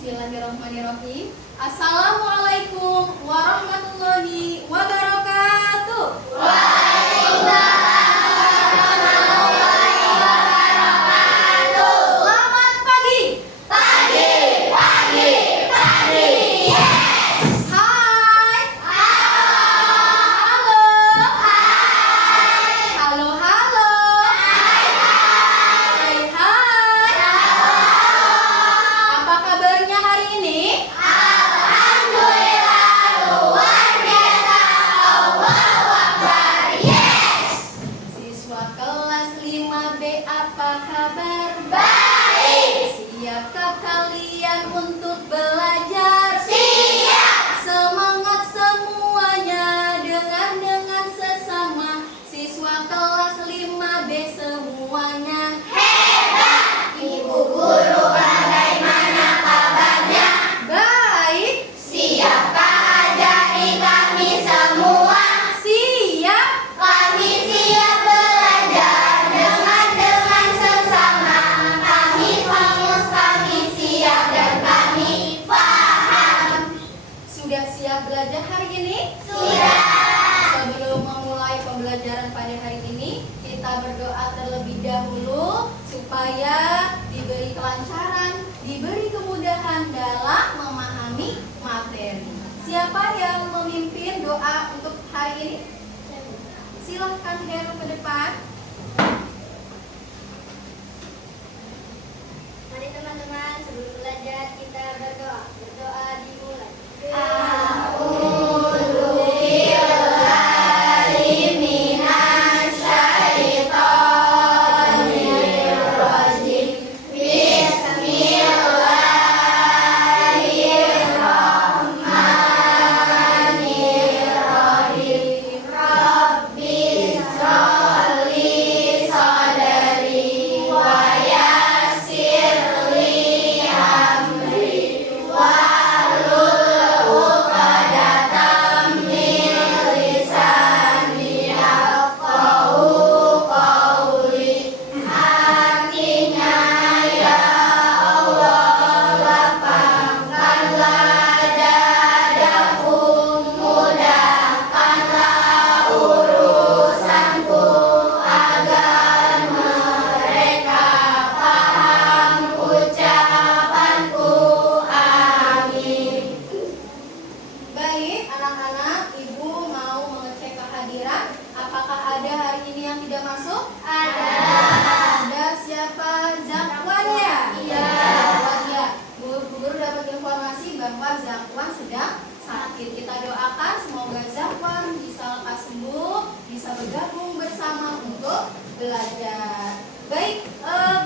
Bismillahirrahmanirrahim. Assalamualaikum warahmatullahi wabarakatuh. Selamat pagi. Pagi. Yes. Hai. Halo. Halo. Hai. Apa kabarnya hari ini? Alhamdulillah luar biasa. Allahu Akbar. Yes. Siswa kelas 5B apa kabar? Baik. Siapkah kalian untuk belajar? Siap. Semangat semuanya, dengar dengan sesama. Siswa kelas 5B semuanya. Hebat. Ibu guru bagaimana kabarnya? Baik. Siapkah ajari kami semua? Siap. Kami siap belajar dengan sesama. Kami fokus, kami siap dan kami paham. Sudah siap belajar hari ini? Sudah. Sebelum memulai pembelajaran pada hari ini, kita berdoa terlebih dahulu supaya diberi kelancaran, diberi kemudahan dalam memahami materi. Siapa yang memimpin doa untuk hari ini? Silahkan Heru ke depan. Mari teman-teman, sebelum belajar kita berdoa. Berdoa dimulai. Baik, anak-anak, Ibu mau mengecek kehadiran. Apakah ada hari ini yang tidak masuk? Ada. Ada siapa? Zakwannya? Iya. Zakwannya. Guru dapat informasi bahwa Zakwan sedang sakit. Kita doakan semoga Zakwan bisa lekas sembuh, bisa bergabung bersama untuk belajar. Baik,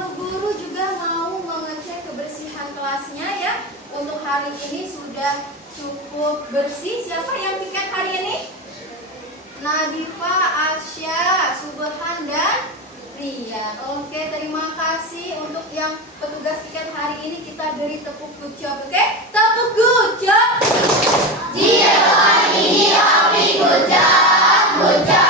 Bu Guru juga mau mengecek kebersihan kelasnya ya. Untuk hari ini sudah cukup bersih. Siapa yang piket hari ini? Nadifa, Asya, Subhan, dan Rian. Oke, terima kasih untuk yang petugas piket hari ini. Kita beri tepuk good job, oke? Tepuk good job. Dia ini api good job. Oke.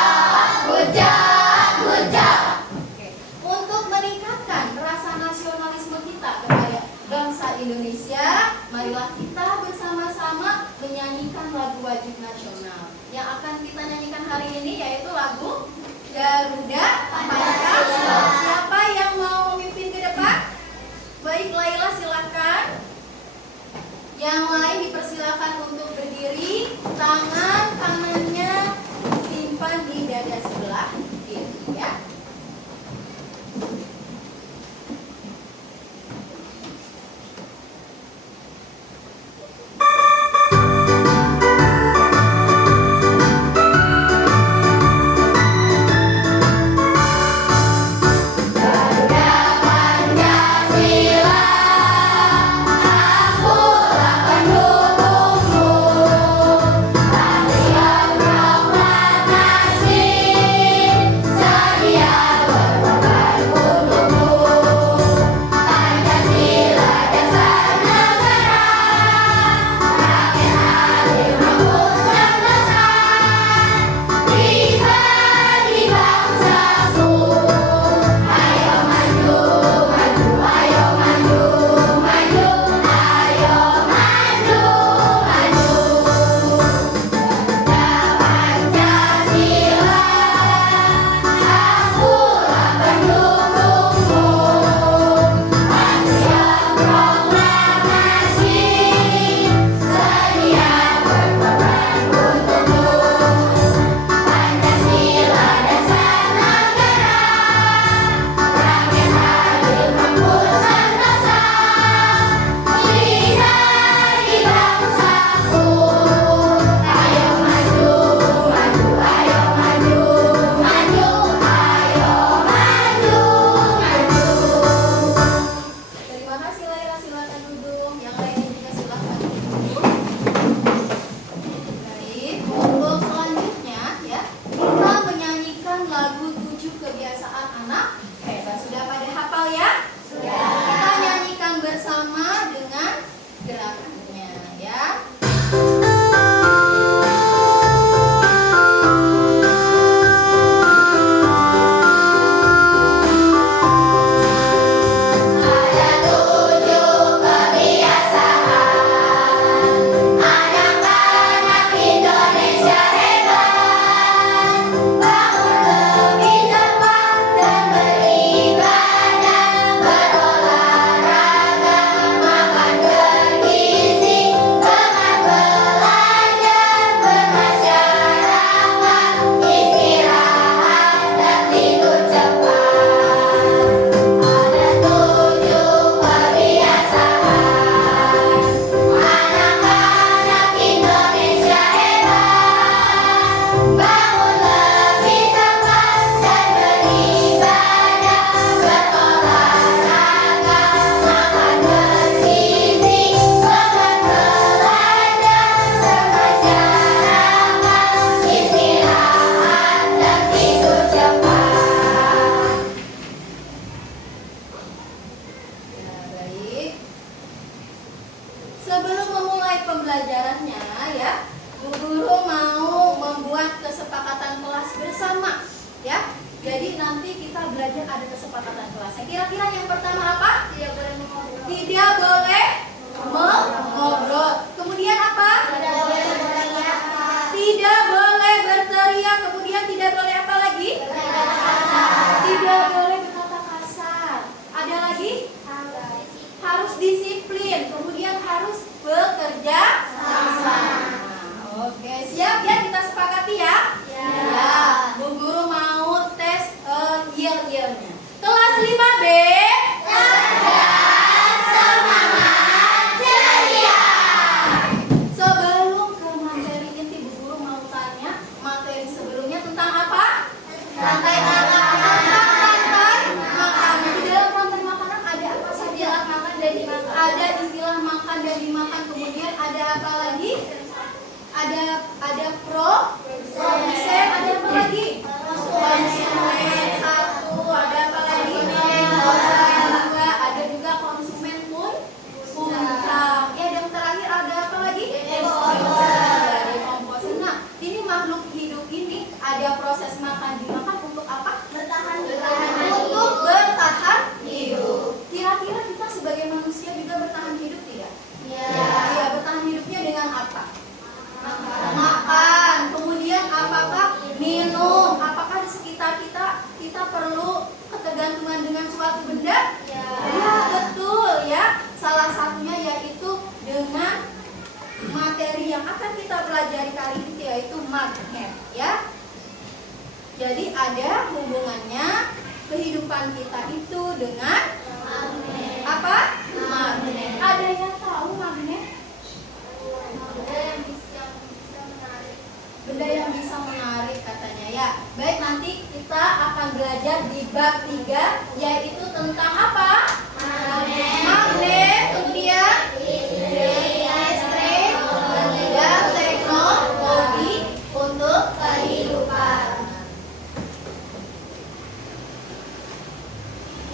Untuk meningkatkan rasa nasionalisme kita kepada bangsa Indonesia, marilah kita bersama-sama menyanyikan lagu wajib nasional. Yang akan kita nyanyikan hari ini yaitu lagu Garuda Pancasila. Siapa yang mau memimpin ke depan? Baik, Laila silakan. Yang lain dipersilakan untuk berdiri, tangan kanannya simpan di dada sebelah kiri ya. Garuda pembelajarannya ya, Bu Guru mau membuat kesepakatan kelas bersama ya. Jadi nanti kita belajar ada kesepakatan kelasnya. Kira-kira yang pertama apa? Tidak boleh mengobrol. Tidak boleh mengobrol. Kemudian apa? Tidak boleh berteriak. Tidak boleh berteriak. Kemudian tidak boleh apa lagi? Tidak boleh berkata kasar. Ada lagi? Harus disiplin. Kemudian harus bekerja sama. Oke, siap ya, kita sepakati ya? Ya. Bu Guru mau tes year-nya. Kelas 5B. Sebelum ke materi inti, Bu Guru mau tanya materi sebelumnya tentang apa? Rantai makanan. Tentang rantai makanan. Di dalam rantai makanan ada apa saja? Istilah makan dan dimakan. Ada istilah makan dan dimakan. Kemudian ada apa lagi? Ada produsen, ada apa lagi? Konsumen satu, ada apa lagi? Konsumen dua, ada juga konsumen puncak. Ya, dan terakhir ada apa lagi? Dekomposer. Nah, ini makhluk hidup ini ada proses makan dimakan untuk apa? Bertahan. Untuk bertahan hidup. Kira-kira kita sebagai manusia juga bertahan hidup tidak? Iya, bertahan hidupnya dengan apa? Makan. Kemudian apakah? Minum. Apakah di sekitar kita perlu ketergantungan dengan suatu benda? Ya, betul ya. Salah satunya yaitu dengan materi yang akan kita pelajari kali ini, yaitu magnet ya. Jadi ada hubungannya kehidupan kita itu dengan apa? Magnet. Ada yang tahu magnet? Benda yang bisa menarik katanya ya. Baik, nanti kita akan belajar di bab 3 yaitu tentang apa? Magnet. Kemudian listrik dan teknologi untuk kehidupan.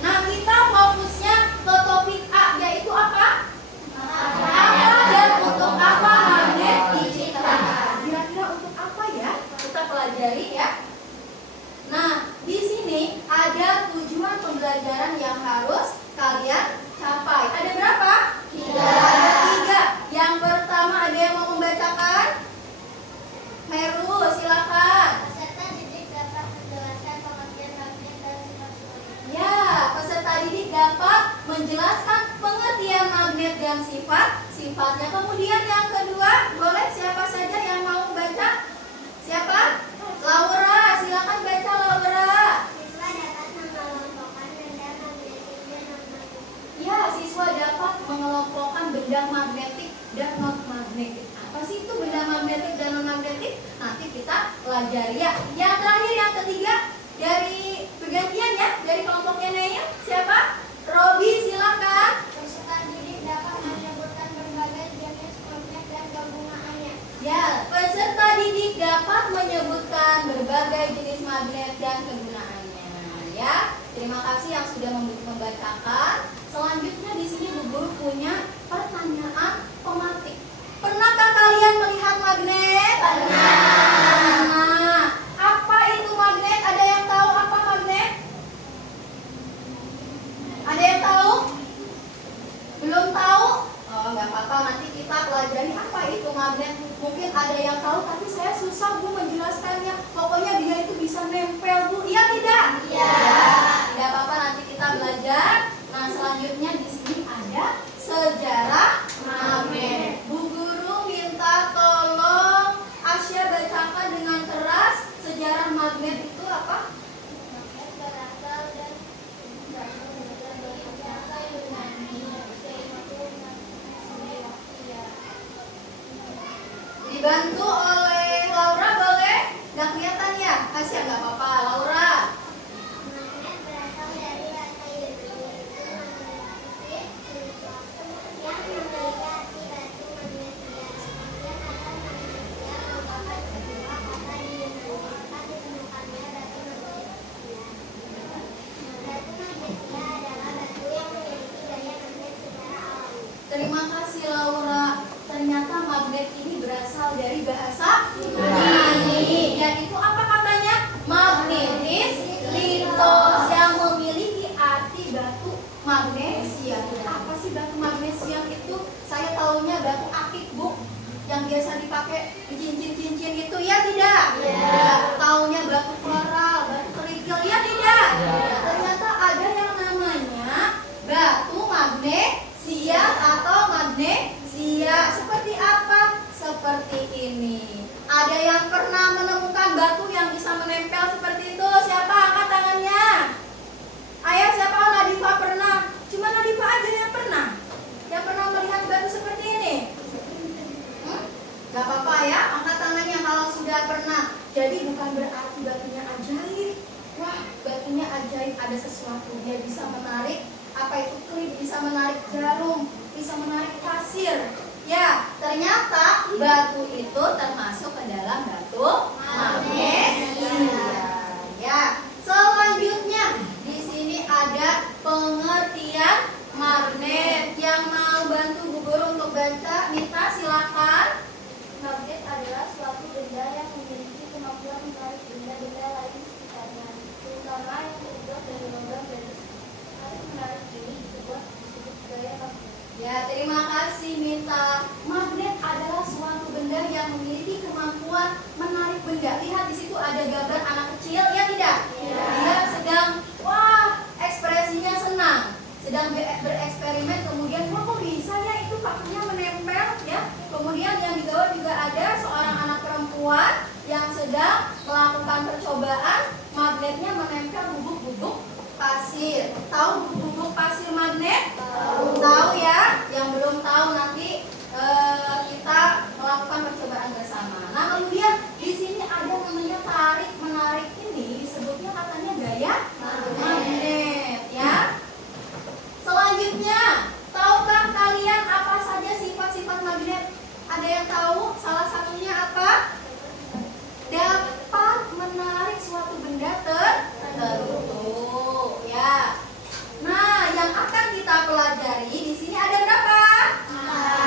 Nah, kita fokusnya ke topik A yaitu apa? Apa dan untuk apa magnet diciptakan? Kira-kira untuk apa ya? Kita pelajari ya. Nah, di sini ada tujuan pembelajaran yang harus kalian capai. Ada berapa? 3. Ada 3. Yang pertama ada yang mau membacakan? Heru, silakan. Peserta didik dapat menjelaskan pengertian magnet dan sifat sebaliknya. Ya, peserta didik dapat menjelaskan pengertian magnet dan sifatnya. Kemudian yang kedua, boleh siapa saja yang mau baca? Siapa? Laura, silakan baca Laura. Siswa dapat mengelompokkan benda magnetik dan non-magnetik. Ya, siswa dapat mengelompokkan benda magnetik dan non magnetik. Apa sih itu benda magnetik dan non magnetik? Nanti kita pelajari ya. Yang terakhir, yang ketiga, dari pergantian ya, dari kelompoknya Naya. Siapa? Robi, silakan. Peserta didik dapat menyebutkan berbagai jenis magnet dan kegunaannya. Ya, peserta didik dapat menyebutkan berbagai jenis magnet dan kegunaannya. Ya, terima kasih yang sudah membacakan. Selanjutnya di sini Bu Guru punya pertanyaan pematik. Pernahkah kalian melihat magnet? Pernah. Apa itu magnet? Ada yang tahu apa magnet? Ada yang tahu? Belum tahu? Oh, nggak apa-apa, nanti kita pelajari apa itu magnet. Mungkin ada yang tahu, tapi saya susah Bu menjelaskannya. Pokoknya dia itu bisa nempel Bu. Iya tidak? Iya. Tidak apa-apa, nanti kita belajar. Nah, selanjutnya di sini ada sejarah magnet. Bu Guru minta tolong Asya bacakan dengan keras sejarah magnet itu apa? Magnet berasal dan berasal Yunani, yaitu magnesia. Dibantu oleh Laura, boleh? Nggak kelihatan ya? Asya nggak apa-apa. Laura. Magnet berasal dari bahasa Yunani, yaitu magnetis yang memiliki arti batu magnesia. Kemudian kata magnesia merupakan sebuah kata di Yunani tempat ditemukannya batu magnesia. Batu magnesia adalah batu yang memiliki gaya magnet secara alami. Terima kasih Laura. ternyata magnet ini berasal dari bahasa Yunani. Yaitu apa katanya? Magnetis litos, yang memiliki arti batu magnesia. Apa sih batu magnesium itu? Saya taunya batu akik, Bu, yang biasa dipakai di cincin-cincin itu, ya tidak? Ya. Taunya batu koral, batu kerikil, ya tidak? Ternyata ada yang namanya batu magnesia atau magnesia. Seperti apa? Seperti ini. Ada yang pernah menemukan batu yang bisa menempel seperti itu? Siapa? Angkat tangannya. Ayo, siapa? Oh, Nadifa pernah. Cuma Nadifa aja yang pernah. Yang pernah melihat batu seperti ini? Gak apa-apa ya, angkat tangannya kalau sudah pernah. Jadi bukan berarti batunya ajaib. Wah, batunya ajaib, ada sesuatu. Dia bisa menarik, apa itu klip, bisa menarik jarum, bisa menarik pasir. Ya, ternyata batu itu termasuk ke dalam batu magnesia. Ya, selanjutnya di sini ada pengertian magnet. Yang mau bantu Bu Guru untuk baca, Mita silakan. Magnet adalah suatu benda yang memiliki kemampuan menarik benda-benda lain di sekitarnya, terutama yang terbuat dari logam dan besi. Tarik menarik ini disebut gaya magnet. Ya, terima kasih Mita. Magnet adalah suatu benda yang memiliki kemampuan menarik benda. Lihat di situ ada gambar anak kecil, ya tidak? Ya. Dia sedang, wah, ekspresinya senang, sedang bereksperimen. Kemudian, wah, kok bisa ya itu kakinya menempel, ya? Kemudian yang di bawah juga ada seorang anak perempuan yang sedang melakukan percobaan. Magnetnya menempel bubuk-bubuk pasir. Tahu bubuk-bubuk pasir magnet? Tahu ya? Yang belum tahu nanti kita melakukan percobaan bersama. Nah, kemudian di sini ada namanya tarik menarik, ini disebutnya katanya gaya magnet, ya. Selanjutnya, tahukah kalian apa saja sifat-sifat magnet? Ada yang tahu? Salah satunya apa? Dapat menarik suatu benda tertentu, ya. Nah, yang akan kita pelajari di sini ada berapa?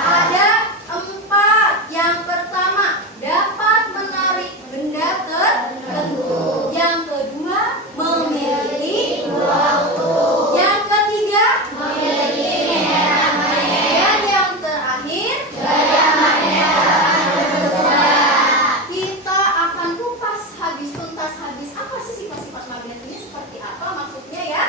Ada 4. Yang pertama, dapat menarik benda tertentu. Yang kedua, memiliki waktu. Yang ketiga, memiliki gaya magnet. Dan yang terakhir, gaya magnet. Kita akan kupas tuntas habis. Apa sih sifat-sifat magnet ini? Seperti apa maksudnya, ya?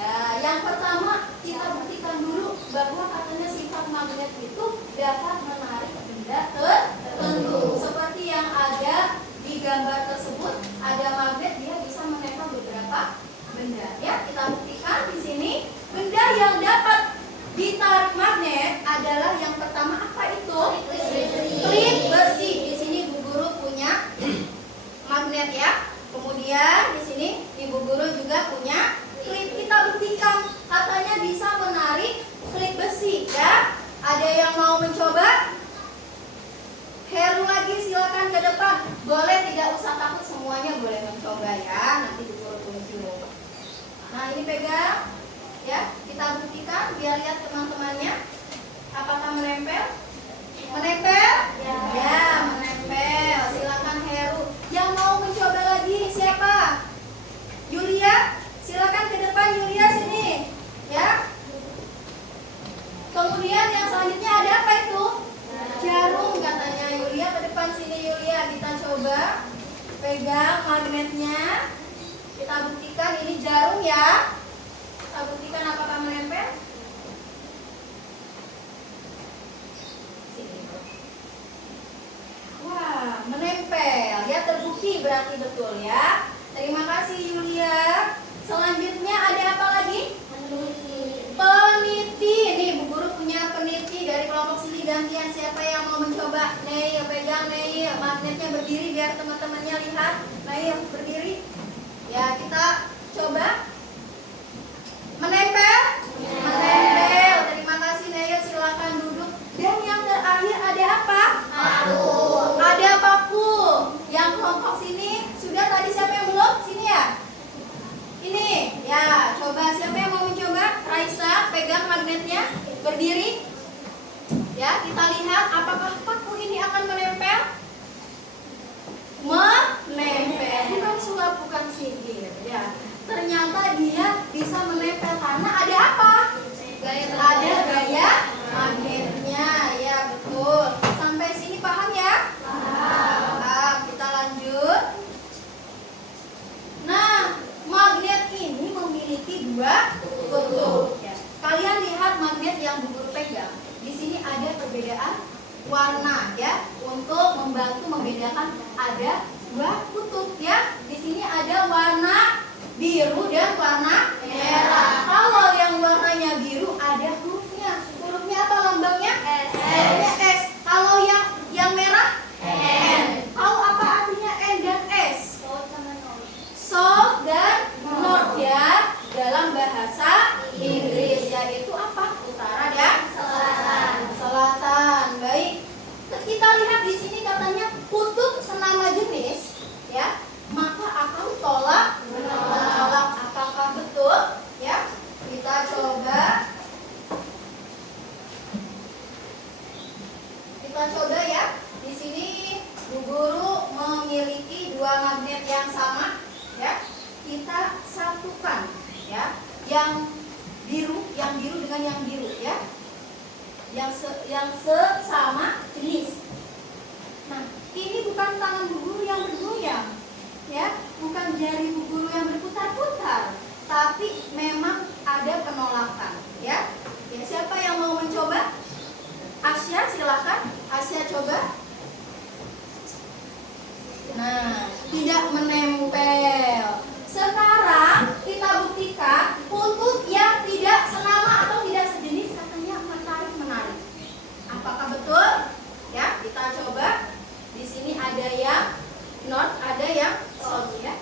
Ya, yang pertama kita buktikan dulu bahwa katanya sifat magnet itu dapat menarik benda tertentu. Seperti yang ada di gambar tersebut, ada magnet, dia bisa menempel beberapa benda. Ya, kita buktikan di sini. Benda yang dapat ditarik magnet adalah yang pertama, apa itu? Klip besi. Di sini Bu Guru punya magnet, ya. Kemudian di sini Ibu Guru juga punya klip. Kita buktikan katanya bisa menarik klip besi, ya. Ada yang mau mencoba? Heru lagi, silakan ke depan. Boleh, tidak usah takut, semuanya boleh mencoba, ya. Nanti Bu Guru tunjuk. Nah, ini pegang, ya. Kita buktikan biar lihat teman-temannya. Apakah menempel? Menempel? Ya, menempel. Silakan Heru. Yang mau mencoba lagi siapa? Yulia, silakan ke depan. Yulia, sini, ya. Kemudian yang selanjutnya ada apa itu? Jarum katanya. Yulia ke depan sini. Yulia, kita coba pegang magnetnya. Kita buktikan ini jarum, ya. Kita buktikan apakah menempel. Wah, menempel, ya, terbukti berarti betul, ya. Terima kasih Yulia. Selanjutnya ada apa lagi? Peniti. Nih, Bu Guru punya peniti dari kelompok sini. Gantian, siapa yang mau mencoba? Neil, pegang Neil. Magnetnya berdiri biar teman-temannya lihat. Neil, berdiri. Ya, kita coba. Menempel? Menempel. Terima kasih Neil, silakan duduk. Dan yang terakhir ada apa? Ada paku. Yang kelompok sini sudah, tadi siapa yang belum? Sini, ya. Ini, ya. Coba siapa yang mau mencoba? Raisa, pegang magnetnya, berdiri. Ya, kita lihat apakah paku ini akan menempel? Menempel, bukan sulap, bukan sihir ya. Ternyata dia bisa menempel karena ada apa? Ada gaya magnetnya, ya betul. Sampai sini paham ya? Paham. Kita lanjut. Nah, magnet ini memiliki dua kutub. Ya. Kalian lihat magnet yang Bu Guru pegang. Di sini ada perbedaan warna ya, untuk membantu membedakan ada dua kutub ya. Di sini ada warna biru dan warna merah. Kalau yang warnanya biru ada hurufnya. Hurufnya apa lambangnya? S. S. Kalau yang merah? N. Tahu apa artinya N dan S? South dan North ya, dalam bahasa Inggris, yaitu apa? Utara dan selatan. Baik. Kita lihat di sini katanya kutub senama jenis ya, maka akan tolak menolak. Apakah betul? Ya. Kita coba. Ya. Di sini Bu Guru memiliki dua magnet yang sama ya. Kita satukan ya. Yang biru dengan yang biru ya. Yang sesama jenis. Nah, ini bukan tangan Bu Guru yang bergoyang ya, bukan jari Bu Guru yang berputar-putar, tapi memang ada penolakan ya. Ya, siapa yang mau mencoba? Asya, silakan. Asya coba. Nah, tidak menempel. Sekarang kita buktikan kutub yang tidak senama atau tidak sejenis katanya menarik. Apakah betul? Ya, kita coba. Di sini ada yang north, ada yang south ya.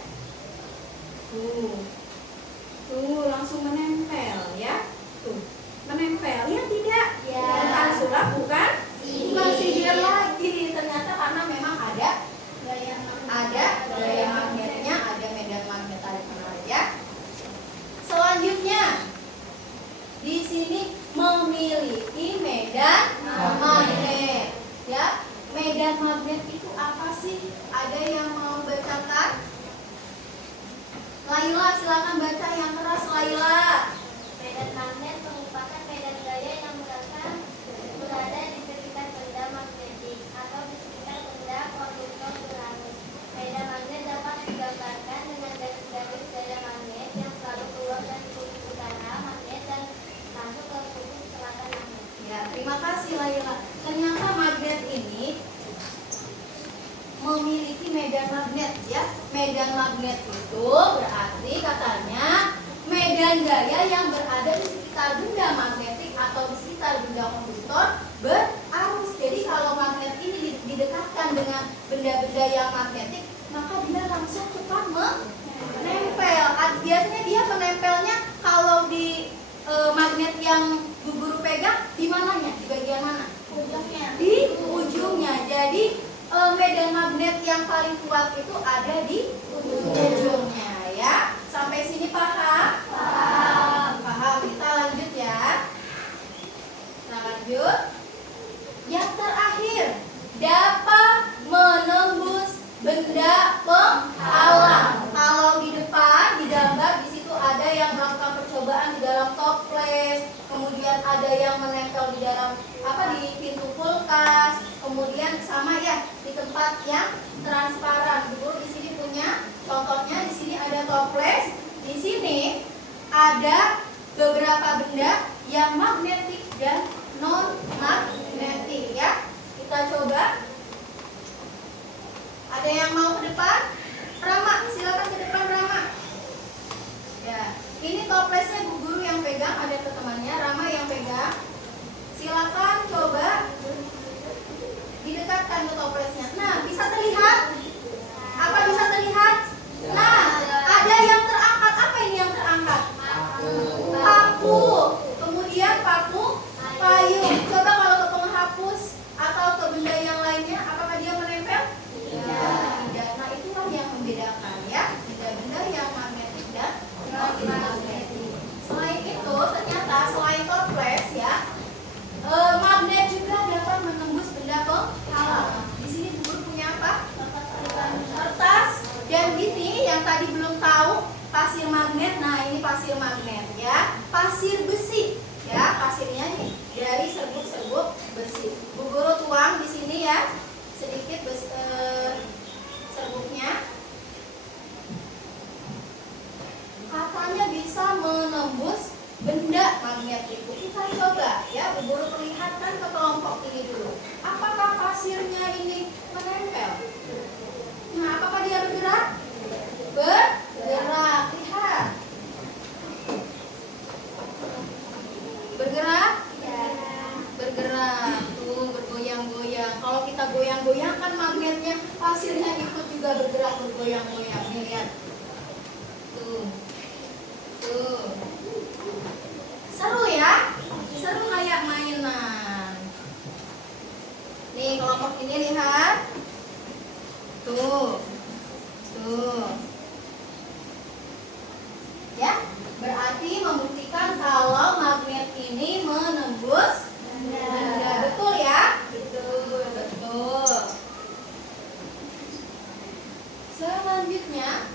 Tuh langsung menempel ya. Tuh, menempel ya tidak? Ya. Bukan sulap, bukan sihir lagi. Ternyata karena memang ada gaya magnetnya, ada medan magnet tarik menarik ya. Selanjutnya di sini memiliki medan magnet ya. Medan magnet itu apa sih? Ada yang mau bacakan? Laila, silakan baca yang keras, Laila. Medan magnet merupakan medan gaya yang berada di sekitar benda magnetik atau di sekitar benda konduktor berarus. Medan magnet dapat digambarkan dengan garis-garis gaya magnet yang selalu keluar dari kutub utara magnet dan masuk ke kutub selatan magnet. Ya, terima kasih Laila. Ternyata magnet ini memiliki medan magnet ya. Medan magnet itu berarti katanya medan gaya yang berada di sekitar benda magnetik atau di sekitar benda konduktor berarus. Jadi kalau magnet ini didekatkan dengan benda-benda yang magnetik, maka dia langsung cepat menempel. Biasanya dia menempelnya kalau di magnet yang Bu Guru pegang di mananya? Di bagian mana? Ujungnya. Di ujungnya. Jadi medan magnet yang paling kuat itu ada di ujungnya ya. Sampai sini paham? Paham. Kita lanjut ya. Kita lanjut. Yang terakhir, dapat menembus benda penghalang. Kalau di depan digambar di situ ada yang melakukan percobaan di dalam toples, kemudian ada yang menempel di dalam di pintu kulkas, kemudian sama ya di tempat yang transparan. Dulu di sini punya contohnya, di sini ada toples, di sini ada beberapa benda yang magnetik dan non magnetik ya. Kita coba. Ada yang mau ke depan? Rama, silakan ke depan Rama. Ya, ini toplesnya Bu Guru yang pegang, ada ke temannya, Rama yang pegang. Silakan coba didekatkan ke toplesnya. Nah, bisa terlihat? Apa bisa terlihat? Nah, ada yang terangkat. Apa ini yang terangkat? Paku. Kemudian paku payung. Coba kalau ke penghapus atau ke benda yang lainnya, apakah dia menempel? Tidak. Nah, itulah yang membedakan ya, benda-benda yang magnetik dan non magnetik. Selain itu, ternyata selain toples ya, magnet juga dapat menembus benda penghalang. Di sini Bu Guru punya apa? Kertas. Dan ini yang tadi belum tahu pasir magnet. Nah, ini pasir magnet ya. Pasir besi ya, pasirnya nih dari serbuk-serbuk besi. Bu Guru tuang di sini ya. Sedikit serbuknya. Katanya bisa menembus benda magnet itu. Kita coba ya, Bu Guru perlihatkan ke kelompok ini dulu. Apakah pasirnya ini menempel? Nah, apakah dia bergerak? Bergerak. Lihat. Bergerak? Bergerak. Tuh, bergoyang-goyang. Kalau kita goyang-goyangkan magnetnya, pasirnya ikut juga bergerak, bergoyang-goyang. Nih, lihat. Tuh. Tuh. Seru ya? Seru kayak mainan. Nih, kelompok ini lihat. Tuh. Tuh. Ya, berarti membuktikan kalau magnet ini menembus benda. Betul ya? Betul. Selanjutnya,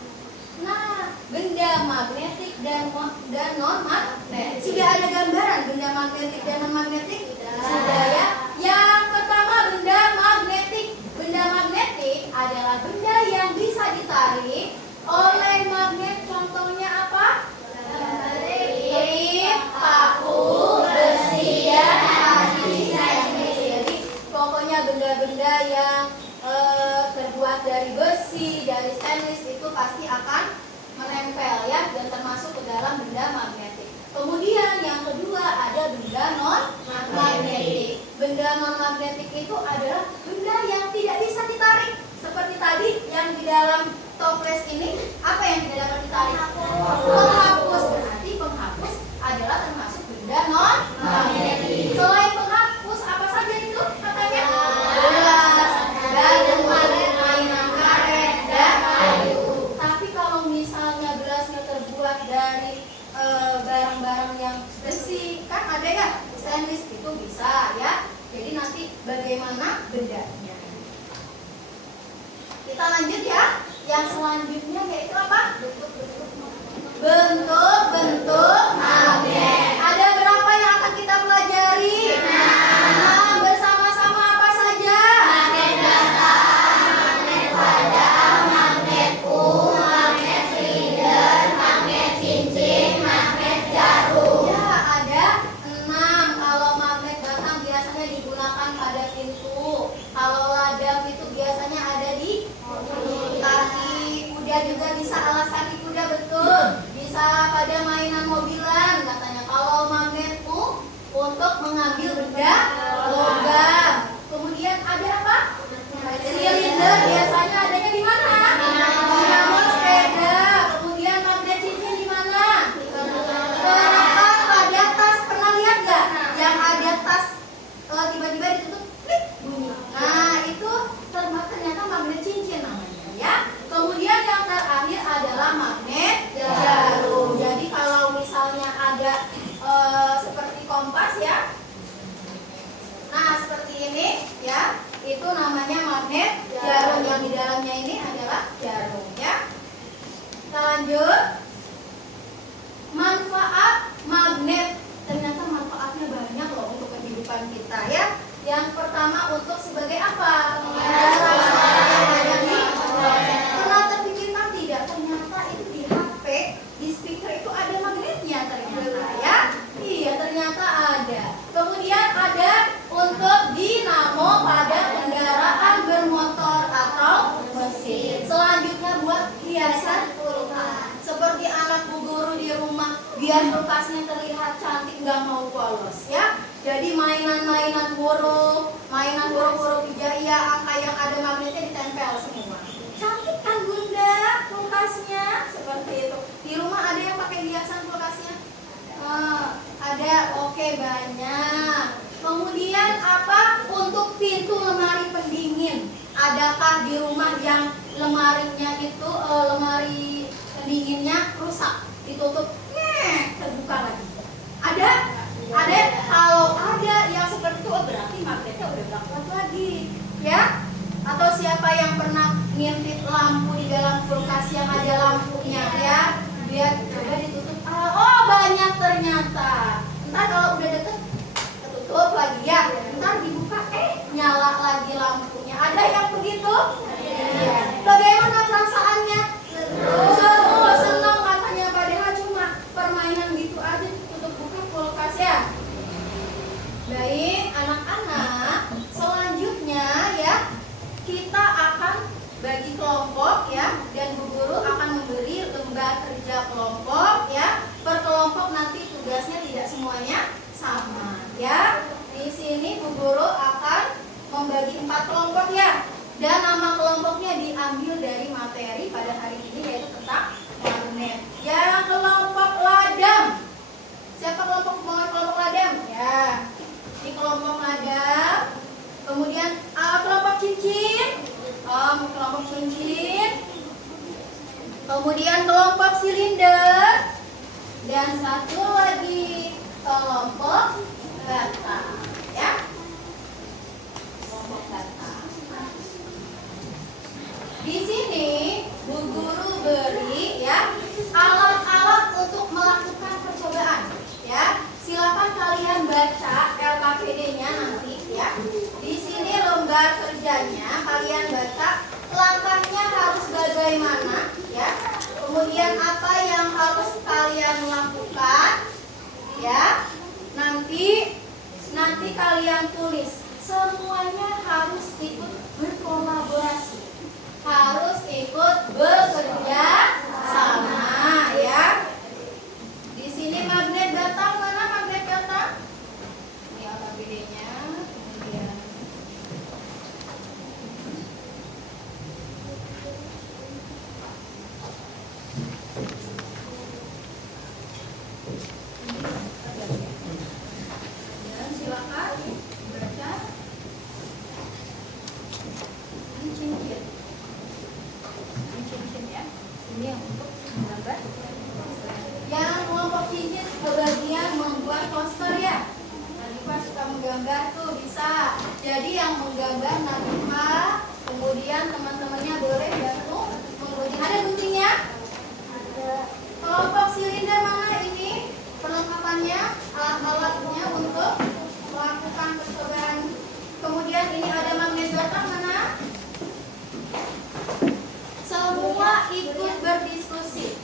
nah, benda magnetik dan non magnetik. Sudah ada gambaran benda magnetik dan non magnetik? Sudah ya. Yang pertama, benda magnetik. Benda magnetik adalah benda yang bisa ditarik oleh magnet. Contohnya apa? Lilin, paku, besi, dan stainless. Jadi pokoknya benda-benda yang terbuat dari besi, dari stainless itu pasti akan menempel ya, dan termasuk ke dalam benda magnetik. Kemudian yang kedua ada benda non magnetik. Benda non magnetik itu adalah benda yang tidak bisa ditarik. Seperti tadi yang di dalam toples ini, apa yang tidak dapat ditarik? Penghapus. Berarti penghapus adalah termasuk benda non magnetik. Selain penghapus, apa saja itu katanya? Gelas, batu, mainan karet, dan kayu. Tapi kalau misalnya gelasnya terbuat dari barang-barang yang besi, kan ada ya, stainless itu bisa ya. Jadi nanti bagaimana bendanya? Kita lanjut ya. Yang selanjutnya yaitu apa? Bentuk-bentuk magnet. Ada berapa yang akan kita pelajari? Nah, bersama-sama apa saja? Magnet datar, magnet padat, magnet kum, magnet silinder, magnet cincin, magnet jarum. Ya, ada 6. Kalau magnet batang biasanya digunakan pada pintu. Kalau ladang itu biasanya ada di kaki kuda, juga bisa alas kaki kuda, betul. Bisa pada mainan mobilan katanya. Kalau magnetku untuk mengambil benda logam. Kemudian ada apa? Silinder biasanya adanya di mana? Dinamo sepeda. Kemudian magnet cincin di mana? Terletak pada tas. Pernah lihat nggak? Yang ada tas tiba-tiba ditutup, klik, bunyi. Nah, itu ternyata magnet cincin namanya ya. Kemudian yang terakhir adalah magnet jarum. Jadi kalau misalnya ada seperti kompas ya, nah seperti ini ya, itu namanya magnet jarum. Yang di dalamnya ini adalah jarum ya. Kita lanjut. Manfaat magnet. Ternyata manfaatnya banyak loh untuk kehidupan kita ya. Yang pertama, untuk sebagai apa? Pernah terpikirkan tidak? Ternyata itu di HP, di speaker itu ada magnetnya ternyata ya. Iya, ternyata ada. Kemudian ada untuk dinamo pada kendaraan bermotor atau mesin. Selanjutnya buat hiasan kulkas. Seperti anak Bu Guru di rumah, biar kulkasnya terlihat cantik, nggak mau polos ya. Jadi mainan-mainan huruf hijaiyah, angka yang ada magnetnya ditempel semua. Cantik kan Bunda kulkasnya? Seperti itu. Di rumah ada yang pakai hiasan kulkasnya? Ada, oke, banyak. Kemudian apa? Untuk pintu lemari pendingin. Adakah di rumah yang lemarinya itu lemari pendinginnya rusak, ditutup, terbuka lagi? Ada? Ada? Kalau ada yang seperti itu, berarti magnetnya udah nggak siapa yang pernah ngintip lampu di dalam kulkas yang ada lampunya ya? Lihat, coba ditutup. Oh, banyak ternyata. Ntar kalau udah deket, ketutup lagi ya. Ntar dibuka, nyala lagi lampunya. Ada yang begitu? Iya. Bagaimana perasaannya? Seru, senang katanya. Padahal cuma permainan gitu aja, tutup buka kulkas ya. Baik, anak-anak, selanjutnya ya kita akan bagi kelompok ya, dan Bu Guru akan memberi lembar kerja kelompok ya. Per kelompok nanti tugasnya tidak semuanya sama ya. Di sini Bu Guru akan membagi 4 kelompok ya. Dan nama kelompoknya diambil dari materi pada hari ini, yaitu tentang magnet. Ya, kelompok ladang. Siapa kelompok ladang? Ya. Di kelompok ladang. Kemudian kelompok cincin. Kelompok cincin. Kemudian kelompok silinder. Dan satu lagi kelompok bata. Ya. Kelompok bata. Di sini Bu Guru beri ya alat-alat untuk melakukan percobaan ya. Silakan kalian baca LKPD-nya nanti ya. Di sini lembar kerjanya kalian baca langkahnya harus bagaimana ya. Kemudian apa yang harus kalian lakukan ya. Nanti kalian tulis. Semuanya harus ikut berkolaborasi. Harus ikut bekerja sama ya. Di sini magnet datang, mana magnet datang? Ini LKPD-nya. Kemudian silakan baca. Ini cincin. Cincin ya. Ini yang untuk menggambar. Yang kelompok cincin kebagian membuat poster ya. Nadifa suka menggambar tuh, bisa. Jadi yang menggambar Nadifa, kemudian teman-temannya boleh bantu menggunting. Ada guntingnya? Ada. Kelompok silinder mana ini? Perlengkapannya, alat-alatnya untuk melakukan percobaan. Kemudian ini ada magnet datang mana? Semua ikut berdiskusi.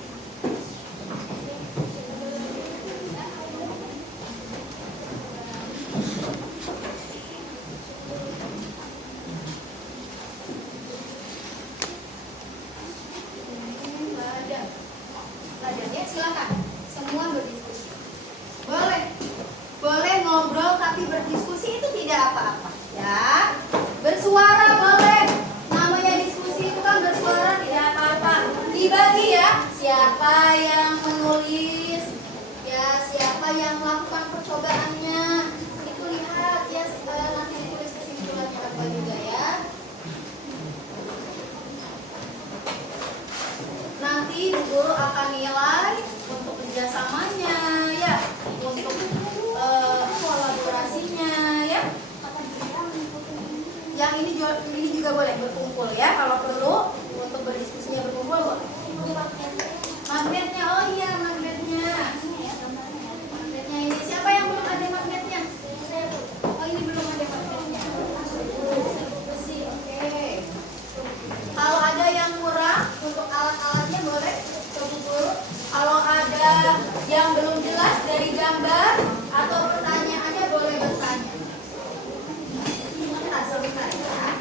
Ladangnya silakan. Semua berdiskusi. Boleh ngobrol tapi berdiskusi itu tidak apa-apa ya. Bersuara boleh. Namanya diskusi itu kan bersuara, tidak apa-apa. Dibagi ya. Siapa yang menulis? Ya, siapa yang melakukan percobaannya? Itu lihat ya, nanti ditulis kesimpulannya apa juga ya. Nanti Bu Guru akan nilai untuk kerjasamanya ya, untuk kolaborasinya ya. Yang ini juga boleh berkumpul ya, kalau perlu untuk berdiskusinya berkumpul boleh. Magnetnya, oh iya magnetnya. Magnetnya ini siapa yang belum ada magnetnya? Oh ini belum ada magnetnya. Besi, oke. Kalau ada yang kurang untuk alat-alatnya boleh ke Bu Guru. Kalau ada yang belum jelas dari gambar atau pertanyaannya boleh bertanya. Sebentar ya.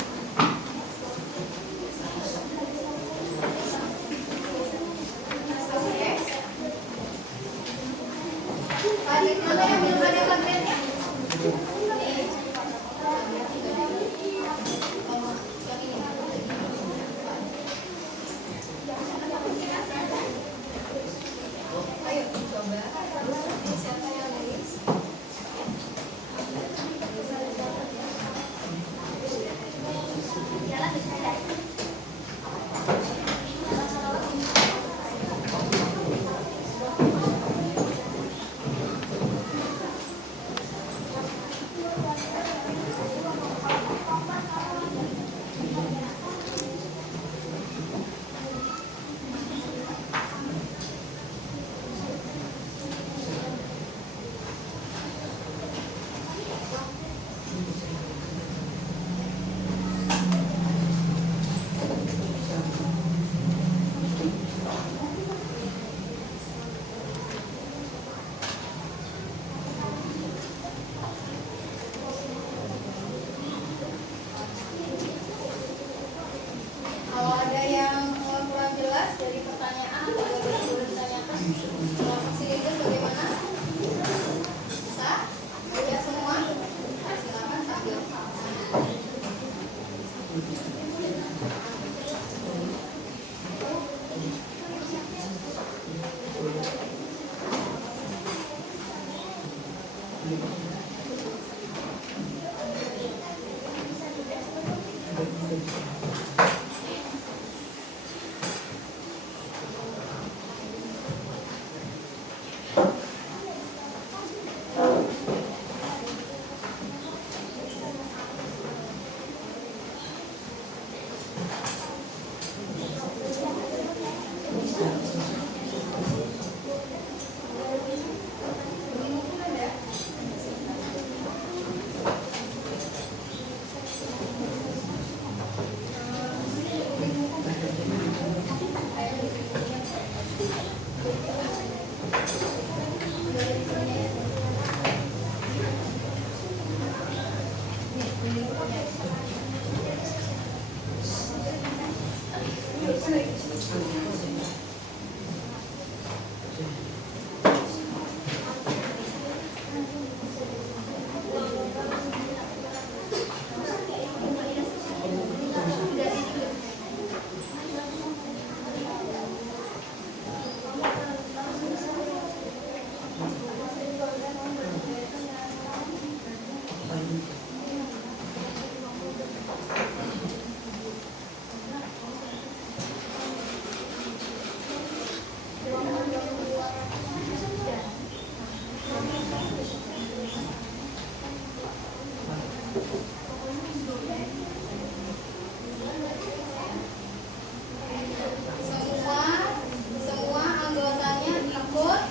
Semua anggotanya ikut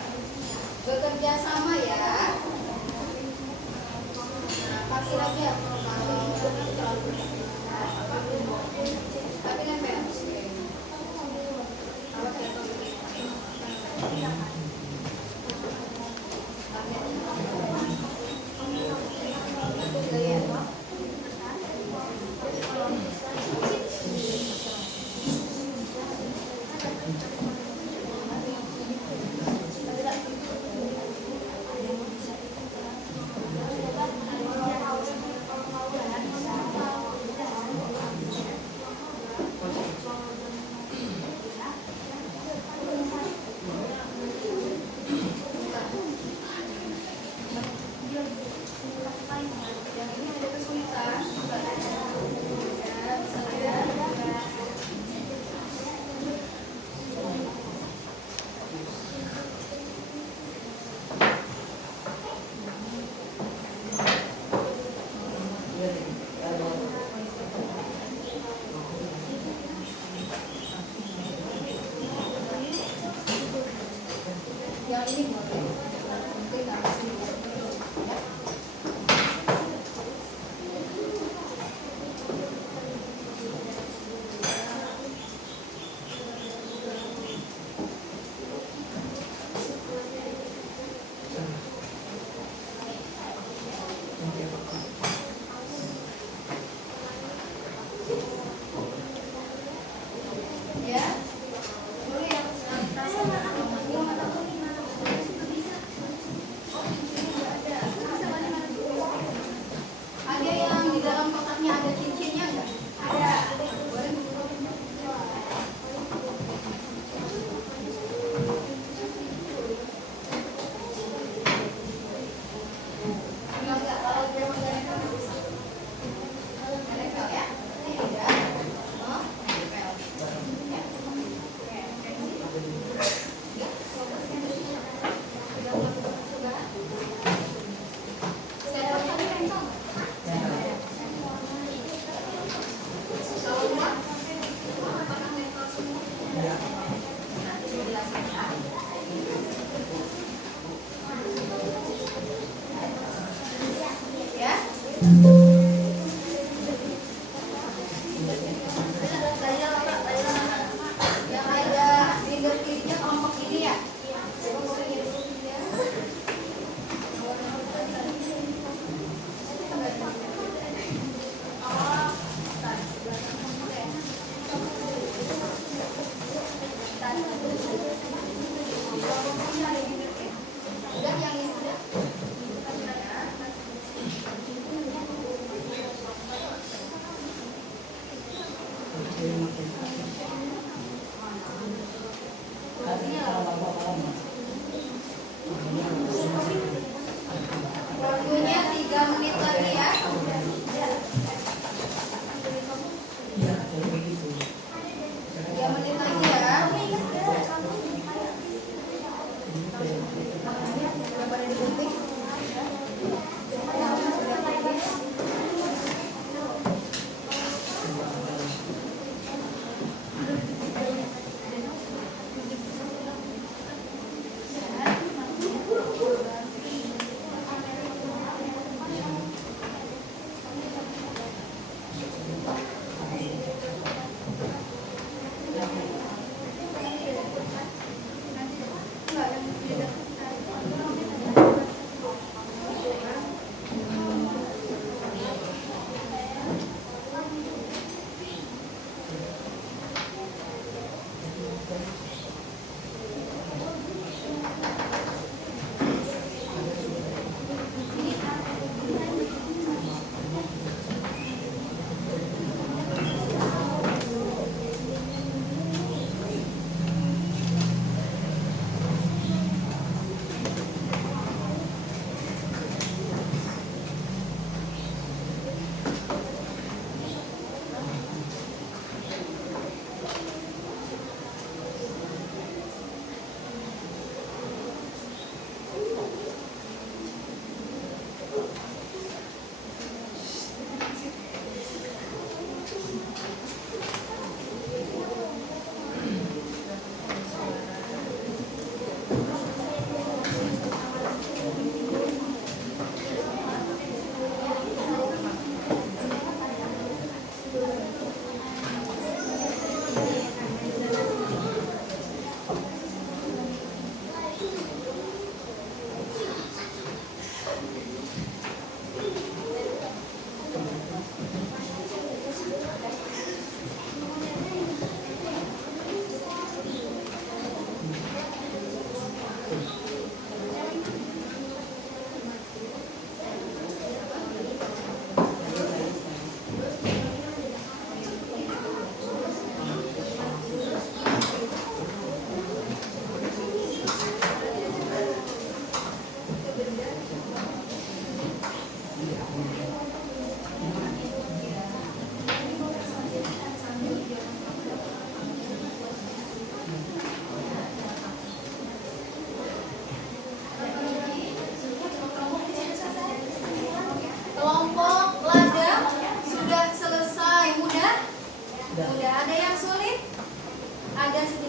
bekerja sama ya. Nah, kasih lagi ya tapi nempel. Yang ini ada kesulitan. Ya, bisa lihat. Yang ini boleh. Mungkin harus dilihat dulu, ya. Ya, boleh ya. Ada yang di dalam kotaknya ada cincinnya enggak? Ada. Boleh. Enggak, kalau dia enggak nempel bisa. Enggak nempel ya? Ini enggak. Oh, nempel. Ya. Yang ada finger clipnya kelompok ini ya? Udah yang ini udah.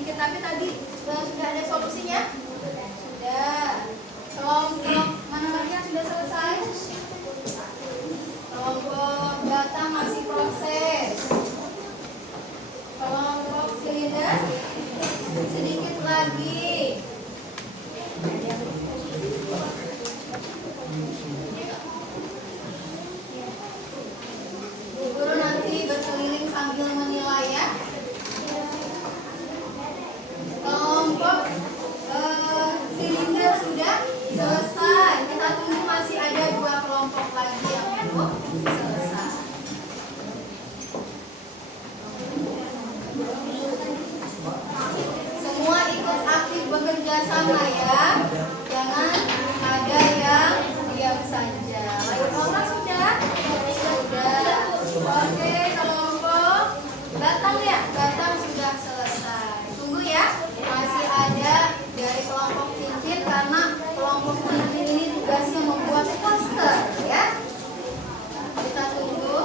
sedikit, tapi tadi sudah ada solusinya? Sudah. Kelompok mana lagi yang sudah selesai? Kelompok batang masih proses. Kelompok silinder sedikit lagi. Bu Guru nanti berkeliling sambil menilai ya. Kelompok silinder sudah selesai. Kita tunggu, masih ada 2 kelompok lagi yang belum selesai. Semua ikut aktif bekerja sama ya. Jangan ada yang diam saja. Lain orang sudah? Sudah. Oke, kelompok batang ya. Batang sudah selesai. Tunggu ya. Masih ada dari kelompok cincin, karena kelompok cincin ini tugasnya membuat poster ya. Kita tunggu.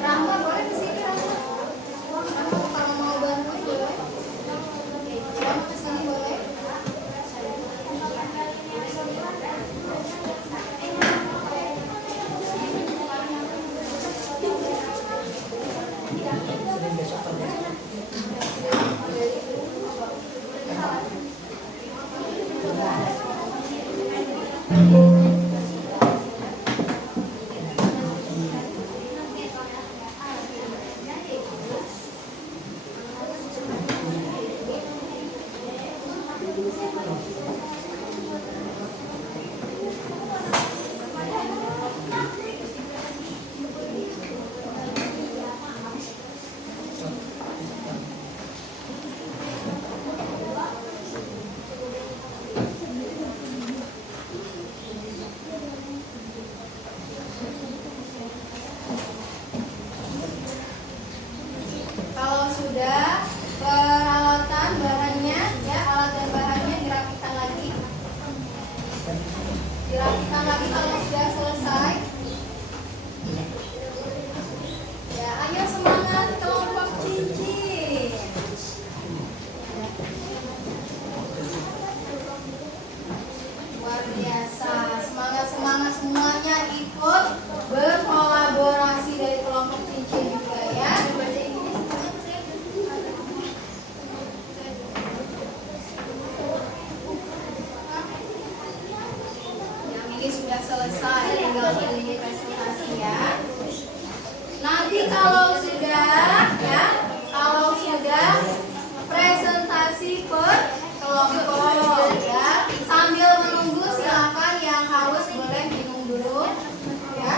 Rahma boleh ke sini, Rahma. Rahma kalau mau bantu boleh. Rahma ke sini boleh. Kalau sudah, peralatan bahannya ya, alat dan bahannya dirapikan lagi. Dirapikan lagi kalau sudah selesai. Ya, ayo semangat kelompok cincin. Luar biasa, semangat semuanya ikut berkolaborasi dari kelompok cincin juga ya. Yang ini sudah selesai, tinggal ini presentasi ya. Nanti kalau sudah ya, presentasi per kelompok ya. Sambil menunggu silakan yang haus boleh minum dulu ya.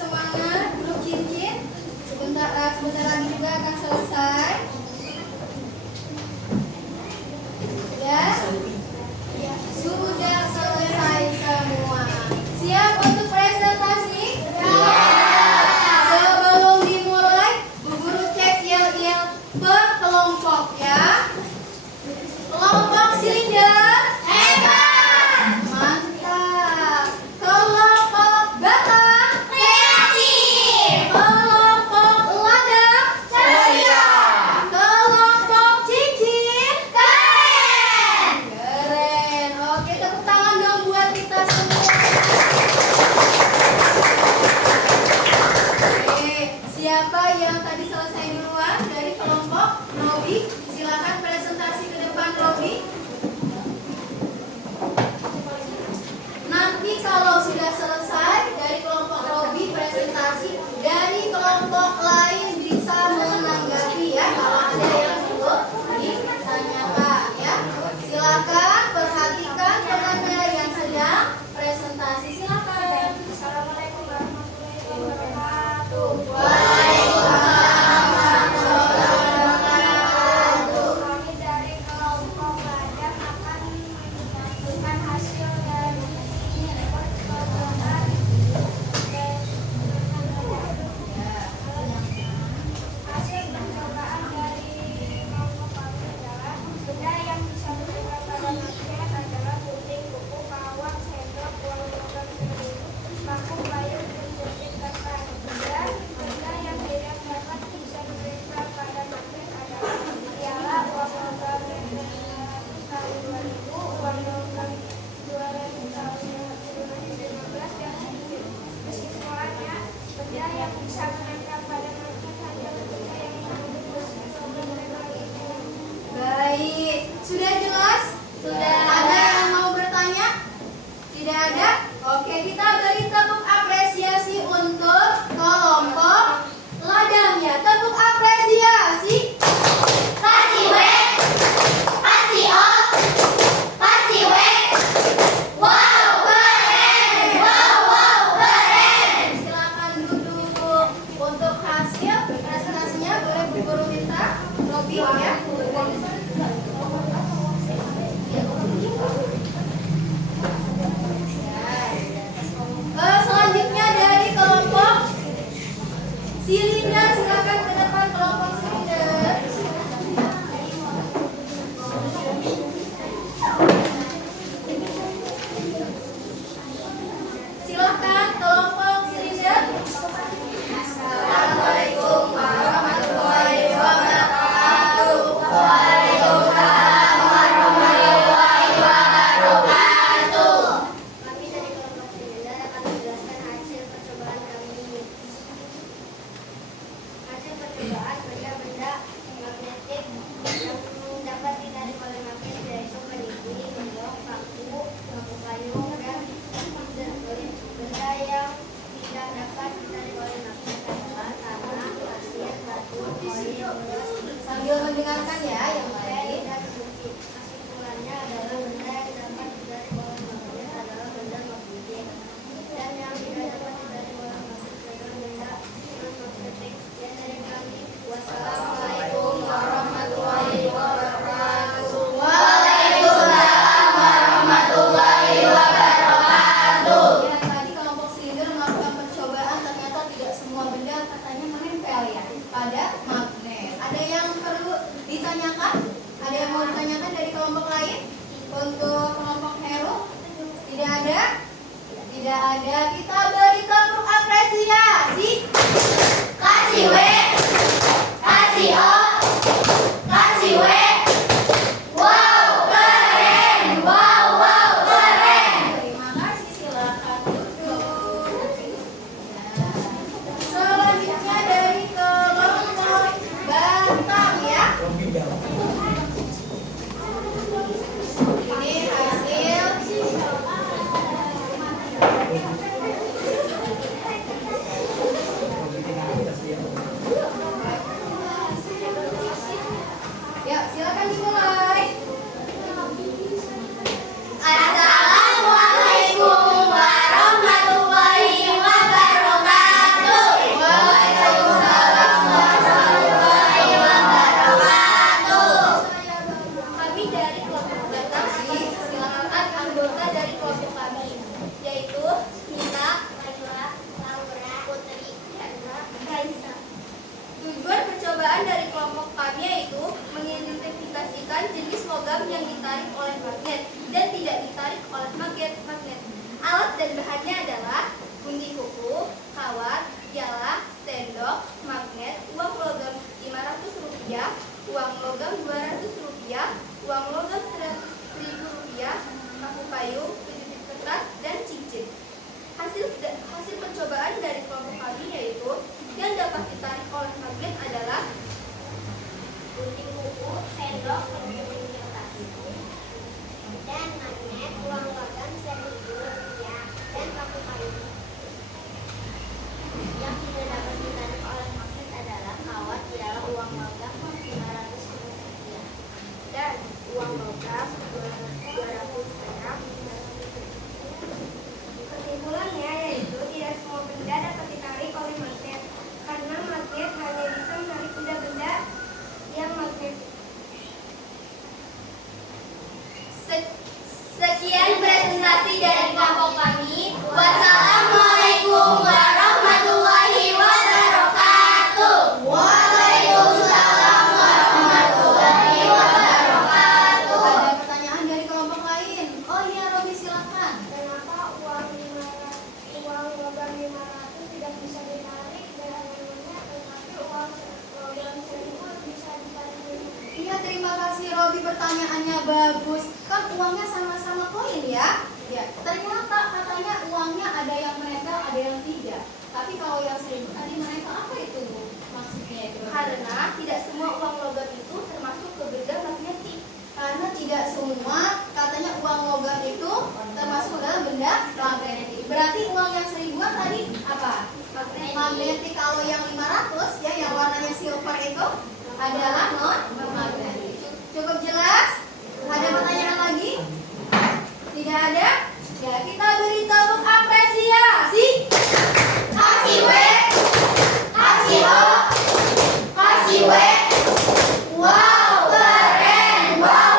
bersemangat, grup cincin. Sebentar lagi juga akan selesai. Ya, sudah selesai semua. Siap untuk presentasi? Siap. Sebelum dimulai, Bu Guru cek yel-yel per kelompok ya. Kelompok silinder. Hebat. Mantap. Kelompok batang. Kreatif. Kelompok ladang. Ceria. Kelompok cincin. Keren. Keren. Oke, tepuk tangan dong buat kita semua. Oke, siapa yang tadi selesai duluan dari kelompok Robi? Silakan presentasi ke depan Robi. Nanti kalau sudah selesai dari kelompok Robi presentasi, dari kelompok lain bisa menanggapi ya kalau ada yang perlu ditanyakan ya. Silakan perhatikan temannya yang sedang presentasi. Silakan. Assalamualaikum warahmatullahi wabarakatuh. Waalaikumsalam warahmatullahi wabarakatuh. Kami dari kelompok ladang akan menyampaikan hasil dari percobaan. Hasil percobaan dari kelompok kami adalah benda yang bisa bergerak pada magnet adalah gunting, buku, pawang, sendok, bola logam seribu, paku, payung, penjepit, kertas. Benda yang tidak dapat bisa bergerak pada magnet adalah piala, uang logam tahun 2000, uang logam 2000 tahun 2015, dan sedikit. Kesimpulannya, benda yang bisa menempel pada magnet adalah benda yang mengandung besi logam itu. Baik, sudah jelas? Sudah. Ada yang mau bertanya? Tidak ada? Oke, kita beri tepuk apresiasi untuk kelompok ladang ya. Tepuk apresiasi. Kasih W, kasih O, kasih W. Wow, keren! Wow, keren! Silakan duduk. Untuk hasil presentasinya boleh Bu Guru minta Robi ya. Selanjutnya dari kelompok silinder, silakan ke depan kelompok silinder. Silakan kelompok silinder. Assalamualaikum warahmatullahi wabarakatuh. Waalaikumsalam warahmatullahi wabarakatuh. Kami dari kelompok silinder akan menjelaskan hasil percobaan kami. Hasil percobaan benda-benda magnetik yang dapat ditarik oleh magnet yaitu peniti, golok, paku payung, dan benda yang tidak dapat ditarik oleh magnet adalah tanah, pasir, batu, koin, Sambil mendengarkan ya yang lain. dan kunci. Kesimpulannya adalah benda yang dapat ditarik oleh magnet adalah benda magnetik, dan yang tidak dapat ditarik oleh magnet adalah benda non-magnetik. Sekian dari kami. Wassalamualaikum warahmatullahi wabarakatuh. Waalaikumsalam warahmatullahi wabarakatuh. Ya, tadi kelompok silinder melakukan percobaan, ternyata tidak semua benda katanya menempel ya pada magnet. Ada yang perlu ditanyakan? merupakan jenis logam yang ditarik oleh magnet dan tidak ditarik oleh magnet. Alat dan bahannya adalah gunting kuku, kawat, piala, sendok, magnet, uang logam Rp500, uang logam Rp200, uang logam Rp1.000, paku payung, penjepit kertas, dan cincin. Hasil percobaan dari kelompok kami yaitu yang dapat ditarik oleh magnet adalah gunting kuku, sendok, penjepit kertas, dan magnet, uang logam Rp1.000, dan paku payung. Yang tidak dapat ditarik oleh magnet adalah kawat, piala, uang logam Rp500, dan uang logam Rp200. Kesimpulannya yaitu tidak semua benda dapat ditarik oleh magnet, karena magnet hanya bisa menarik benda-benda yang magnet. Sekian presentasi dari kelompok kami. Wassalamualaikum warahmatullahi wabarakatuh. Waalaikumsalam warahmatullahi wabarakatuh. Ada pertanyaan dari kelompok lain? Oh iya, Robi silakan. Kenapa uang logam 500 tidak bisa ditarik dengan magnet, tetapi uang logam 1000 bisa ditarik? Iya, terima kasih Robi, pertanyaannya bagus. Kan uangnya sama-sama koin ya? Ya, ternyata katanya uangnya ada yang menempel, ada yang tidak. Tapi kalau yang 1000 tadi menempel, apa itu maksudnya itu? Karena tidak semua uang logam itu termasuk ke benda magnetik. Karena tidak semua katanya uang logam itu termasuk dalam benda magnetik. Berarti uang yang 1000-an tadi apa? Magnetik. Kalau yang 500 ya, yang warnanya silver itu adalah non-magnetik. Cukup jelas? Ada pertanyaan lagi? Tidak ada? Ya, kita beri tepuk apresiasi. Kasih W, kasih O, kasih W. Wow, keren. Wow,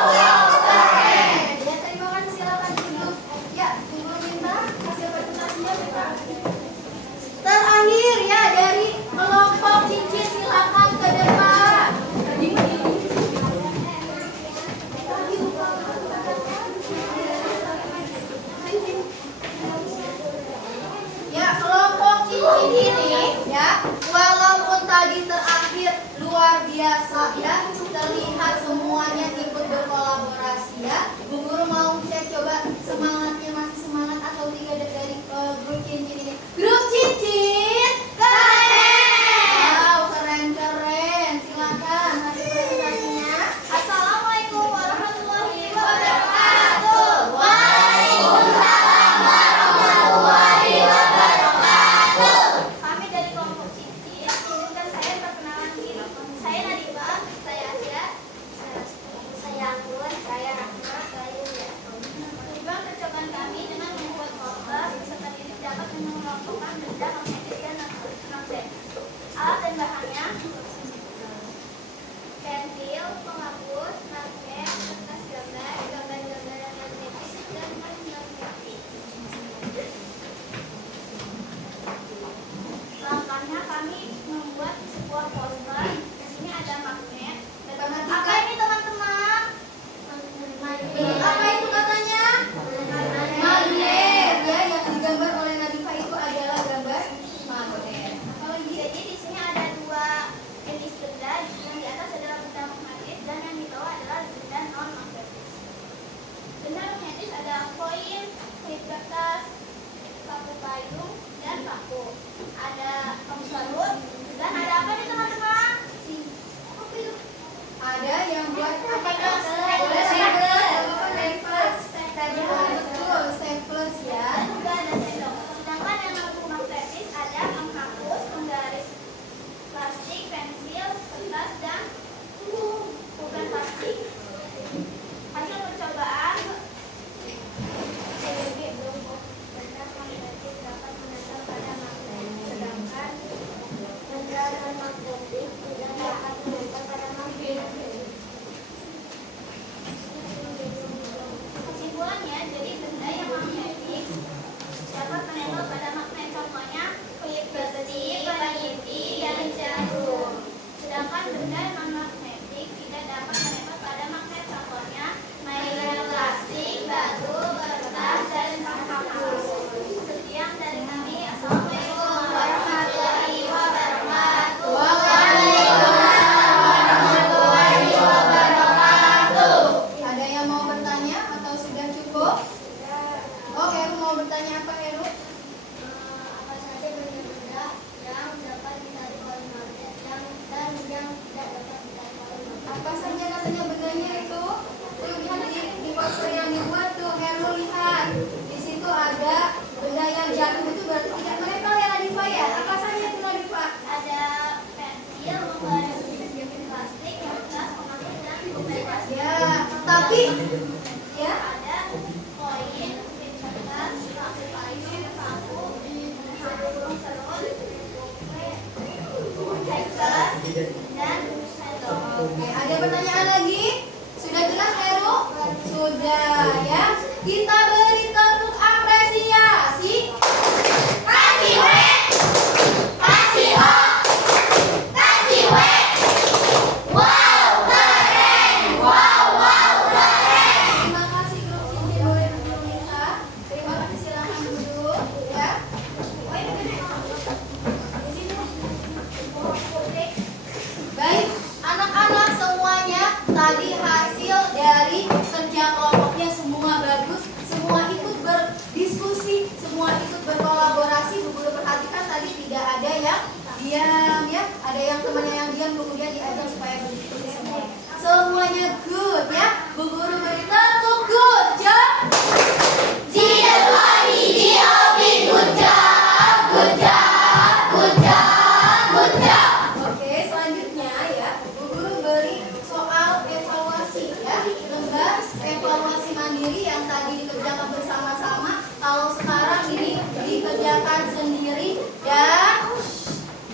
keren. Ya, terima kasih. Silakan duduk. Ya, tunggu minta hasil presentasinya minta. Terakhir ya dari kelompok cincin, silakan ke depan. Ya, kelompok cincin ini ya, walaupun tadi terakhir luar biasa ya, terlihat semuanya ikut berkolaborasi ya. Bu Guru mau cek coba semangatnya, masih semangat atau tidak dari grup cincin ini. Grup cincin keren. Wow, keren. Silakan hasil presentasinya. Assalamualaikum warahmatullahi wabarakatuh. Waalaikumsalam warahmatullahi wabarakatuh. Kami dari kelompok cincin, izinkan saya perkenalan diri. Saya Nadifa, saya Asia, saya Anggun, saya Rahma, saya Yulia. Tujuan percobaan kami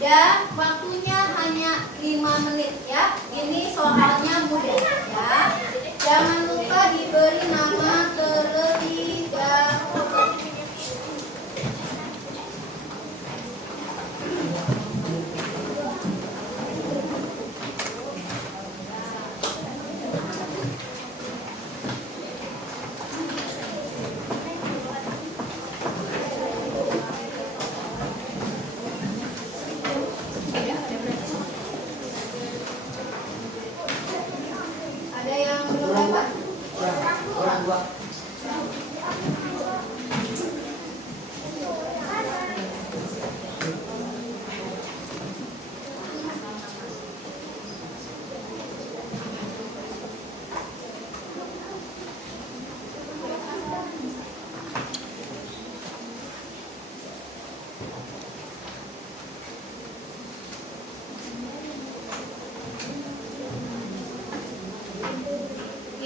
Dan waktunya hanya 5 menit ya. Ini soalnya mudah ya. Jangan lupa diberi nama terlebih dahulu. Ada yang belum dapat? Orang dua.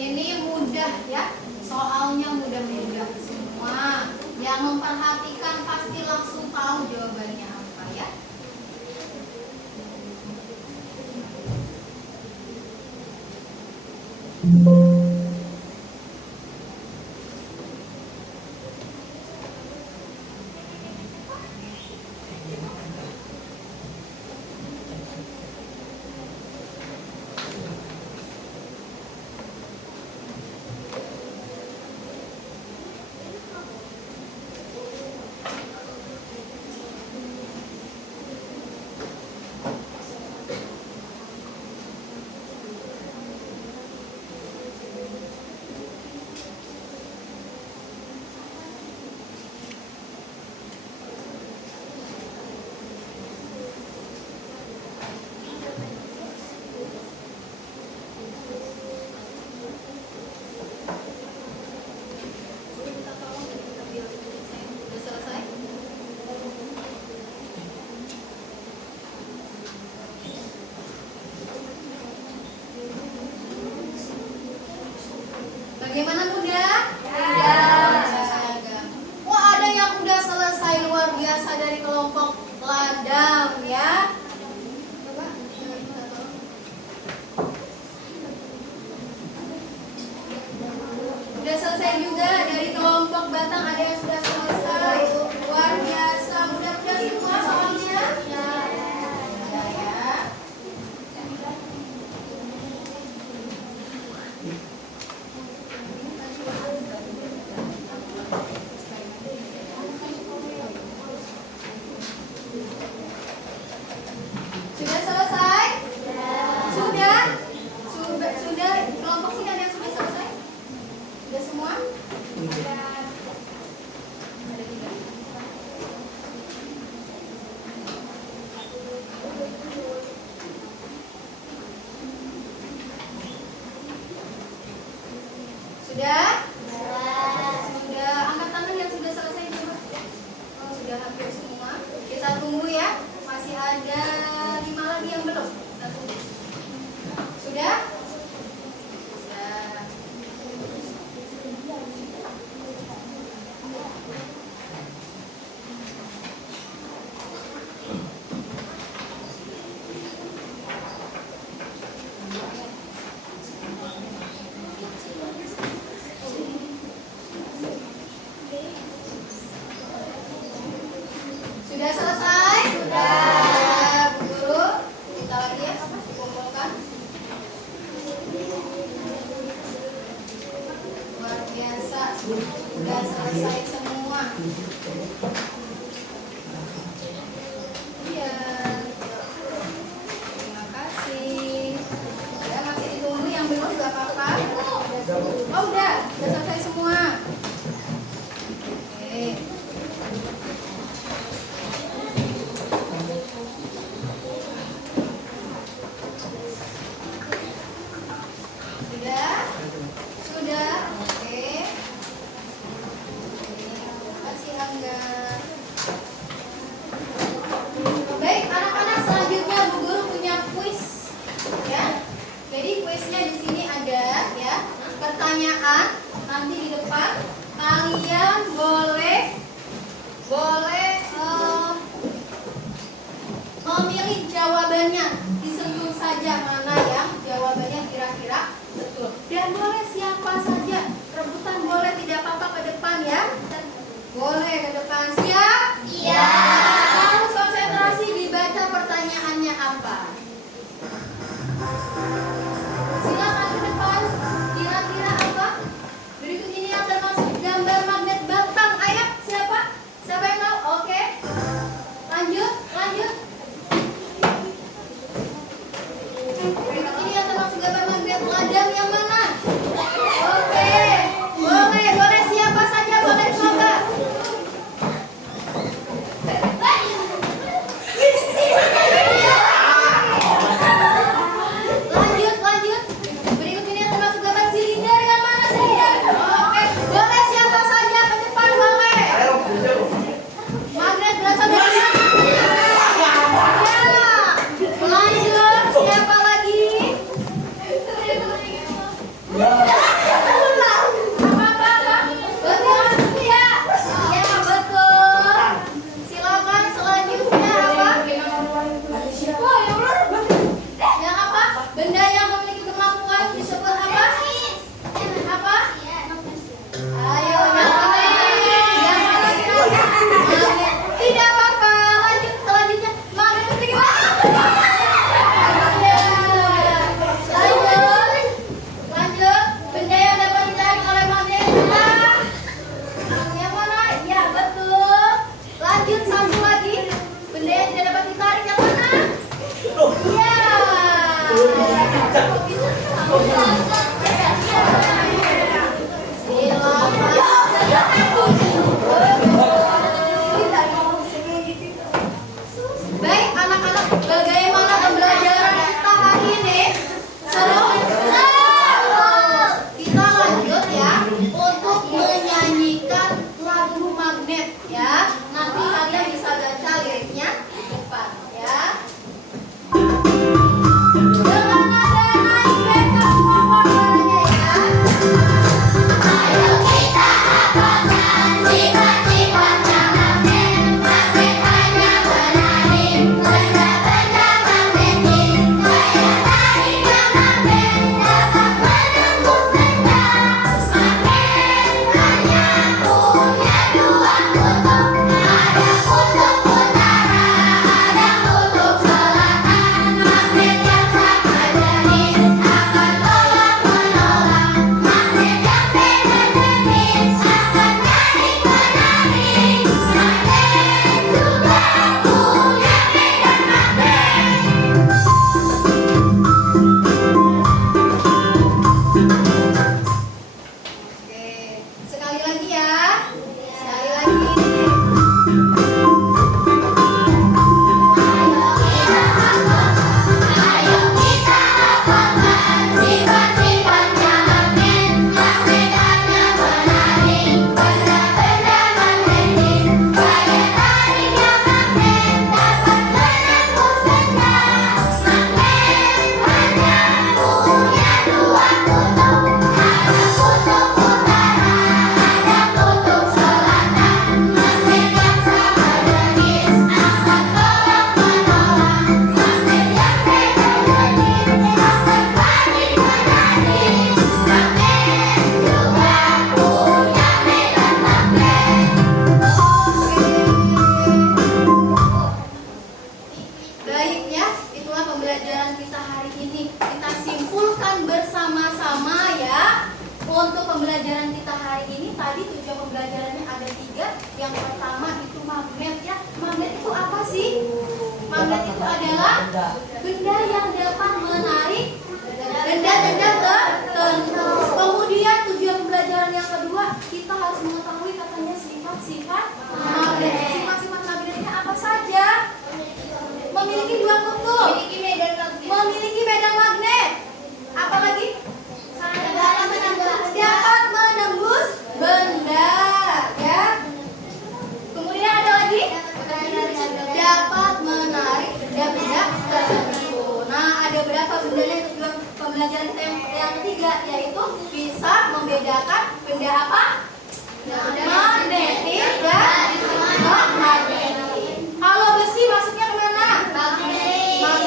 Ini mudah ya, soalnya mudah-mudah semua. Yang memperhatikan pasti langsung tahu jawabannya apa ya. Sudah selesai? Bagaimana mudah? Tidak. Wah, ada yang udah selesai luar biasa dari kelompok ladang ya. Coba, minta tolong. Udah selesai juga dari kelompok batang, ada yang sudah selesai. Luar biasa, mudah-mudahan semua soalnya. Ya. Sudah selesai? Sudah? Sudah kelompok sini ada yang sudah selesai? Sudah semua? Ada 3. Sudah? Sudah. Angkat tangan yang sudah selesai coba. Oh, sudah hampir semua. Kita tunggu ya. Masih ada 5 lagi yang belum. Kita tunggu. Sudah? Sudah. Sudah selesai? Sudah. Bu Guru, kita lagi ya, kumpulkan. Luar biasa, sudah selesai semua. Iya. Terima kasih. Ya, masih ditunggu yang belum nggak apa-apa. Oh, udah selesai semua. Oke. Sudah? Sudah? Oke. Terima kasih Angga. Baik, anak-anak, selanjutnya Bu Guru punya kuis. Ya. Jadi kuisnya di sini ada ya, pertanyaan nanti di depan. Kalian boleh memilih jawabannya. Disentuh saja mana yang jawabannya kira-kira betul. Dan boleh siapa saja. Rebutan boleh, tidak apa-apa ke depan ya. Boleh ke depan. Siap? Iya. Harus konsentrasi dibaca pertanyaannya apa. Silakan ke depan. Kira-kira apa? Berikut ini yang termasuk gambar magnet batang. Ayo, siapa? Siapa yang tahu? Oke. Lanjut. Berikut ini yang termasuk gambar magnet ladang yang mana? Oke. Boleh siapa saja boleh coba. Lanjut. Berikut ini yang termasuk gambar silinder yang mana silinder? Oke. Boleh siapa saja ke depan boleh. Magnet berasal dari mana? Ya. Lanjut. Siapa lagi? Apa? Betul? Ya. Ya, betul. Silakan selanjutnya apa? Yang apa? Benda yang memiliki kemampuan disebut apa? Apa? Ayo, yang mana? Yang mana kira-kira? Magnet. Tidak apa-apa. Lanjut, selanjutnya. Magnet memiliki apa? Lanjut. Benda yang dapat ditarik oleh magnet. Yang mana? Ya, betul. Lanjut, satu lagi. Benda yang tidak dapat ditarik yang mana? Ya. Baik anak-anak, bagaimana pembelajaran kita hari ini? Seru? Kita lanjut ya untuk menyanyikan lagu magnet ya. Nanti kalian bisa baca liriknya di depan ya. Dengan nada naik beta mohon suaranya ya. Ayo kita apakan sifat-sifatnya magnet. Magnet hanya menarik benda-benda magnetis. Daya tariknya magnet dapat menembus benda. Magnet hanya punya dua kutub. Ada kutub utara, ada kutub selatan. Magnet yang sama jenis akan tolak menolak. Magnet yang beda jenis akan tarik menarik. Magnet juga punya medan magnet. Oke, sekali lagi ya. Sekali lagi. Ayo kita apakan sifat-sifatnya magnet. Magnet hanya menarik benda-benda magnetis. Daya tariknya magnet dapat menembus benda. Magnet hanya punya dua kutub. Ada kutub utara, ada kutub selatan. Magnet yang sama jenis akan tolak menolak. Magnet yang beda jenis akan tarik menarik. Magnet juga punya medan magnet. Baik ya, itulah pembelajaran kita hari ini. Kita simpulkan bersama-sama ya. Untuk pembelajaran kita hari ini tadi tujuan pembelajarannya ada 3. Yang pertama itu magnet ya. Magnet itu apa sih? Magnet itu adalah benda yang dapat menarik benda-benda tertentu. Kemudian tujuan pembelajaran yang kedua kita harus mengetahui katanya sifat-sifat magnet. Sifat-sifat magnetnya apa saja? Memiliki 2 kutub. Memiliki medan magnet. Apa lagi? Dapat menembus benda ya. Kemudian ada lagi? Dapat menarik benda-benda tertentu. Nah, ada berapa bendanya tujuan pembelajaran kita yang ketiga, yaitu bisa membedakan benda apa? Magnetis dan non-magnetis. Kalau besi masuknya kemana? Magnet.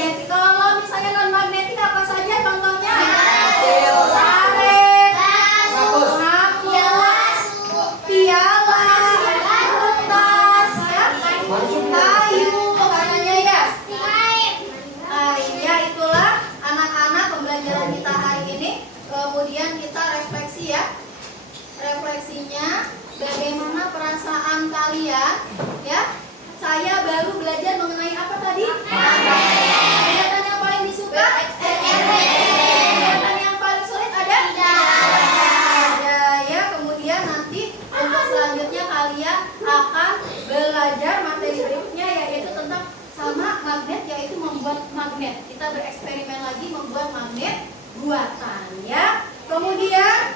magnet. Kita bereksperimen lagi membuat magnet buatan ya. Kemudian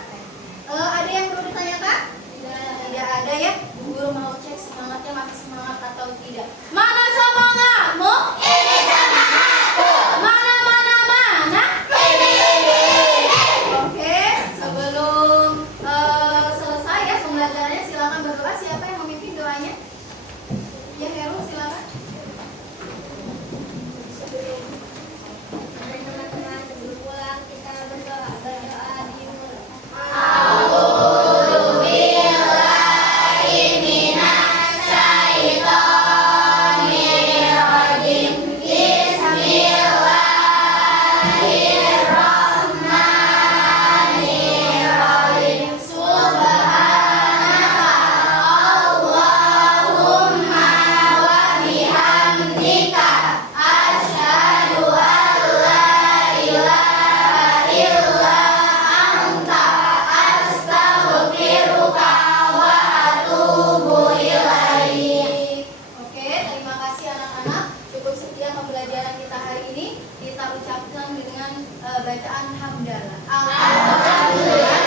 ada yang perlu ditanyakan? Tidak ada ya. Bu Guru mau cek semangatnya masih semangat atau tidak. Mana semangatmu? Ini semangatku. Mana? Oke, sebelum selesai ya pembelajarannya, silakan berdoa. Siapa yang memimpin doanya? Ya Heru, silakan. Teman-teman, sebelum pulang kita berdoa di mulut. Oke, terima kasih anak-anak. Cukup sekian pembelajaran kita hari ini. Kita ucapkan dengan bacaan hamdalah. Alhamdulillah.